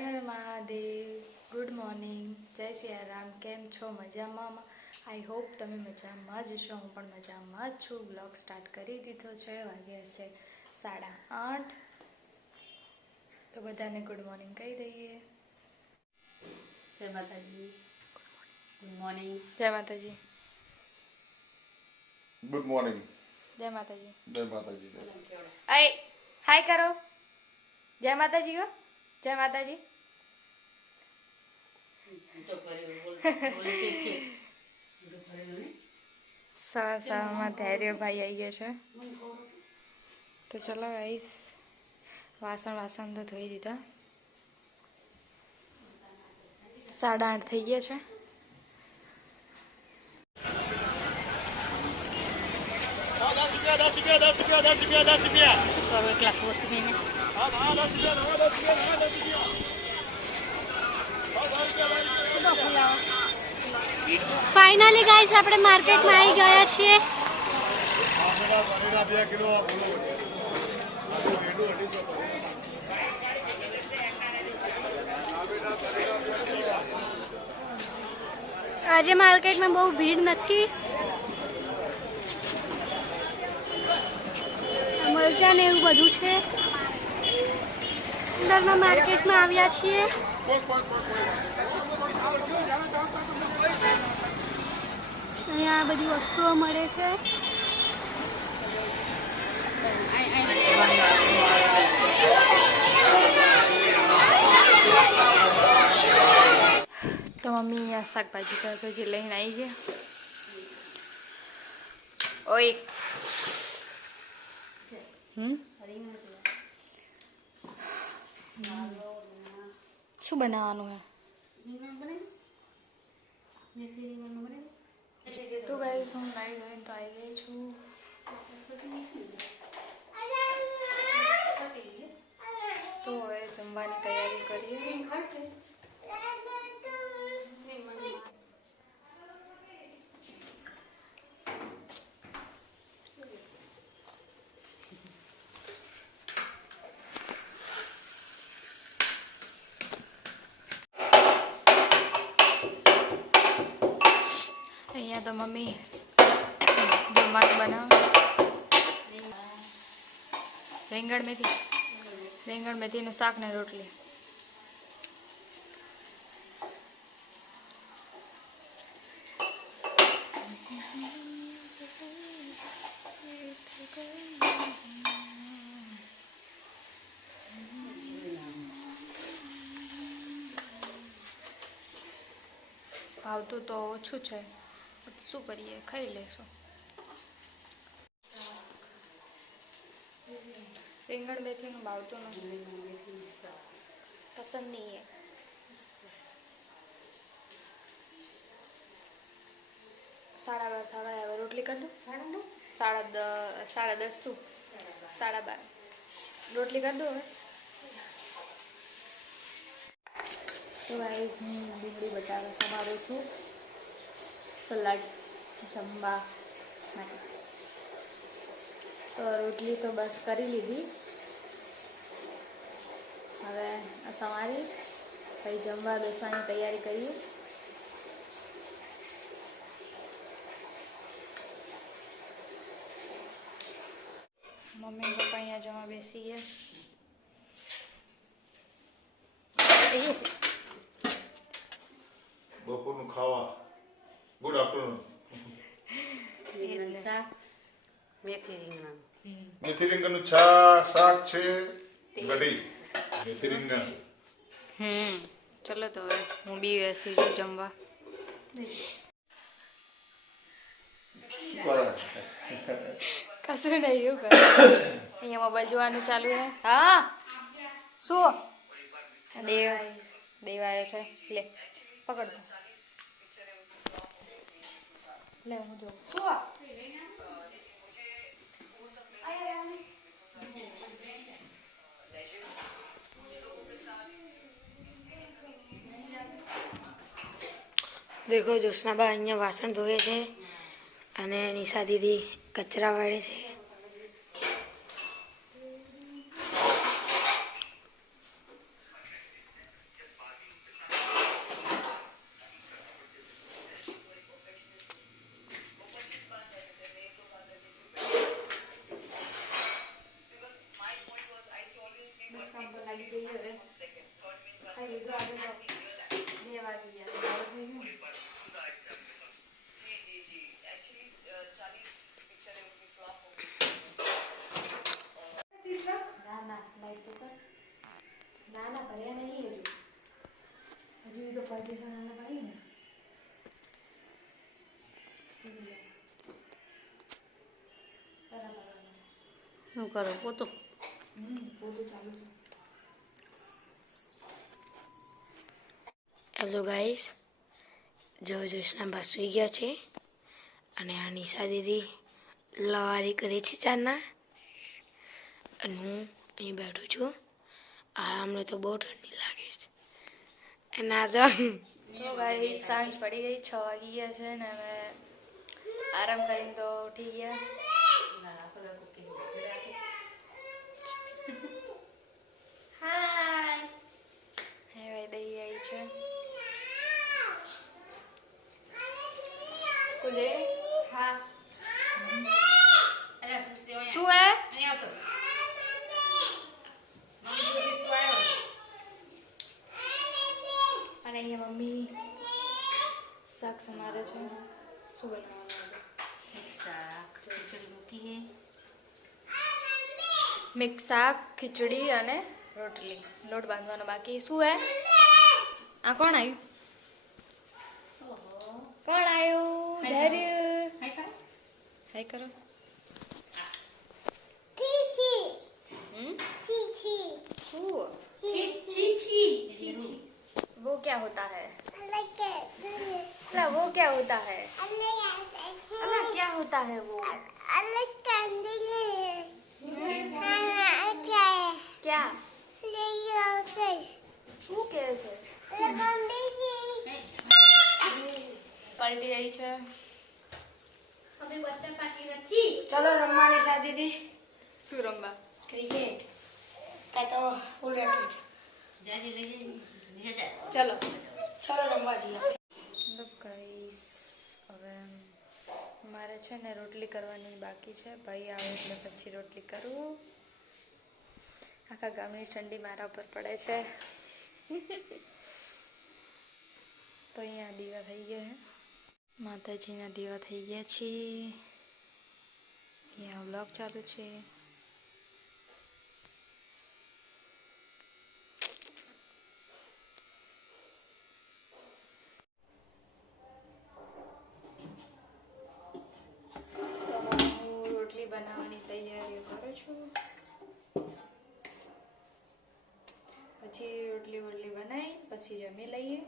હર Har Mahadev. Good morning. જય સિયારામ. કેમ છો? મજામાં? આઈ હોપ તમે મજામાં જ છો. હું પણ મજામાં જ છું. બ્લોગ સ્ટાર્ટ કરી દીધો છે. વાગ્યા છે 8:30. તો બધાને ગુડ મોર્નિંગ કહી દઈએ. જય માતાજી. Good morning. જય માતાજી. Good morning. જય માતાજી. જય માતાજી. આય હાય કરો. જય માતાજી કહો. જય માતાજી. સવારમાં ધૈર્યભાઈ આવી ગયા છે. તો ચલો ગાઈસ, વાસણ તો ધોઈ દીધા. 8:30 થઈ ગયા છે. ફાઇનલી ગાઈસ આપણે માર્કેટમાં આવી ગયા છીએ. આજે માર્કેટમાં બહુ ભીડ નથી. મરચાં ને એવું બધું છે. અંદરમાં માર્કેટમાં આવ્યા છીએ. અહીંયા બધી વસ્તુઓ મળે છે. તો મમ્મી અહીંયા શાકભાજી જે લઈને આવી ગયા. ઓય શું બનાવવાનું હે? તો ગાઈસ હું નાઈ ધોઈને તો આવી ગઈ છું. તો હવે જમવાની તૈયારી કરીએ. અહીંયા તો મમ્મી જમવાનું બનાવે. રીંગણ મેથીનું શાક ને રોટલી. ભાવતું તો ઓછું છે, શું કરીએ, ખાઈ લેશું. રીંગણ મેથીનું ભાવતું નથી, પસંદ નહીં है. સાડા 12 થવા હવે રોટલી કરી દો. 10:30 શું 12:30 રોટલી કરી દો હવે. તો ગાઈસ હું ડુંગળી બટાકા સમારું છું સલાડ જમવા માટે. તો રોટલી તો બસ કરી લીધી. હવે સમારી પછી જમવા બેસવાની તૈયારી કરીએ. મમ્મી પપ્પા અહીંયા જમવા બેસી ગયા. બપોરનું ખાવા. Good afternoon. મેથી રીંગણનું શાક છે. કઢી મેથી રીંગણ. ચલો તો હવે હું બી બેસી છું જમવા. કશું નહીં, એવું કરે. અહીંયા મોબાઈલ જોવાનું ચાલુ છે. હા શું દેવ આવ્યો છે. લે પકડ દો. લે હું જોઉં શું. દેખો જ્યોત્સનાબા અહીંયા વાસણ ધોવે છે અને નિશા દીદી કચરા વાળે છે. નાના કર્યા નહીં હજુ તો પોઝિશન નાના પાડી ને શું કરો પોતો બધું ચાલુ છે. હેલો ગાઈસ, જો જોશના બા સુઈ ગયા છે અને આ નિશા દીદી લવારી કરે છે ચાના અને હું અહીં બેઠું છું. અમને તો બહુ ઠંડી લાગે છે અને આ તો ગાઈસ સાંજ પડી ગઈ 6 વાગી ગયા છે ને અમે આરામ કરીને તો ઉઠી ગયા. હાય હે ભાઈ દઈ આવી છે સ્કૂલે. હા શું હે અને અહીંયા મમ્મી શાક સમારે છે. શું બનાવવાનું? મિક્સ શાક, ખીચડી અને રોટલી. લોટ બાંધવાનો બાકી. શું હે આ કોણ આવ્યું? કોણ આવ્યું? ધૈર્ય હાય કરો. वो क्या होता है? अल्लाह वो क्या होता है? अल्लाह क्या होता है वो? क्या શું કહે છે? પલટી આવી છે. ચલો રમવા નિશા દીદી. શું રમવા? ક્રિકેટ કાં તો ફૂલ રેકેટ. ચલો ચલો રમવા જઈએ. ગાઈસ હવે મારે છે ને રોટલી કરવાની બાકી છે. ભાઈ આવે એટલે પછી રોટલી કરું. આખા ગામની ઠંડી મારા ઉપર પડે છે. તો અહીંયા દીવા થઈ ગયા છે. માતાજીના દીવા થઈ ગયા છે. અહીંયા વ્લોગ ચાલુ છે. બનાવવાની તૈયારીઓ કરું છું. પછી રોટલી વોટલી બનાવી પછી જમી લઈએ.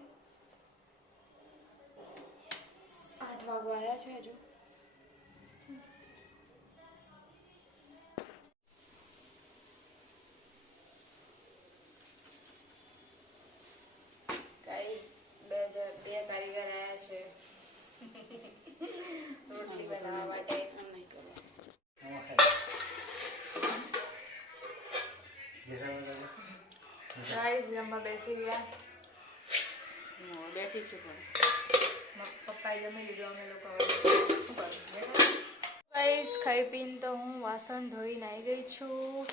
8 વાગવા આવ્યા છે હજુ. ગાઈસ બે કારીગર આવ્યા છે રોટલી બનાવવા માટે. ગાઈસ જમવા બેસી ગયા. બેઠી છું પણ પપ્પાએ જમી લીધું. અમે લોકો ગાઈસ ખાઈ પીને તો હું વાસણ ધોઈને આવી ગઈ છું.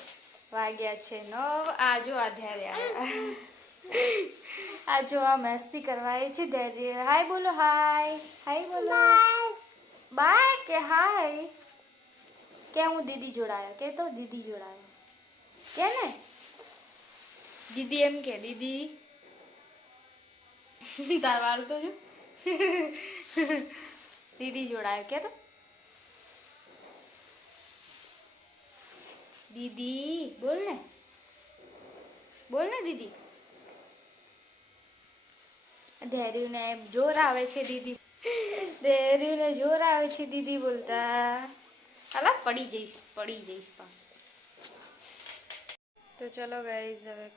વાગ્યા છે 9. આજો આધ્યારે આવ્યા. આજો આ મસ્તી કરવા આવી છે. ધૈર્ય હાય બોલો. હાય હાય બોલો. બાય કે હાય કે હું દીદી જોડાયો કે તો દીદી જોડાયો કે ને દીદી એમ કે દીદી તાર વાળ તો જો દીદી જોડાયો કે તો દીદી બોલ ને દીદી. ધૈર્યને એમ જોર આવે છે દીદી. ધૈર્યને જોર આવે છે દીદી બોલતા. અલા પડી જઈશ પણ. તો ચલો ગાઈઝ હવે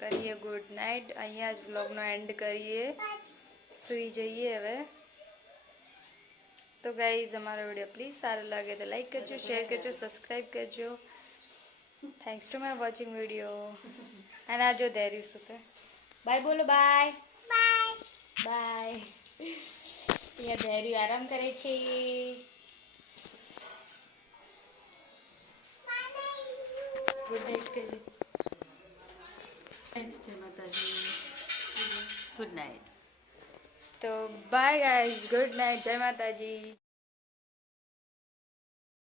કરીએ ગુડ નાઇટ. અહીંયા જ વ્લોગનો એન્ડ કરીએ. સૂઈ જઈએ હવે. તો ગાઈઝ અમારો વિડીયો પ્લીઝ સારો લાગે તો લાઈક કરજો, શેર કરજો, સબસ્ક્રાઈબ કરજો. Thanks to my watching video. અને આ જો ધૈર્ય સુતે. બાય બોલો. Bye bye. અહીંયા ધૈર્ય આરામ કરે છે. ગુડ નાઇટ કરી. જય માતાજી. Good night. તો બાય ગાઈઝ. Good night. જય માતાજી.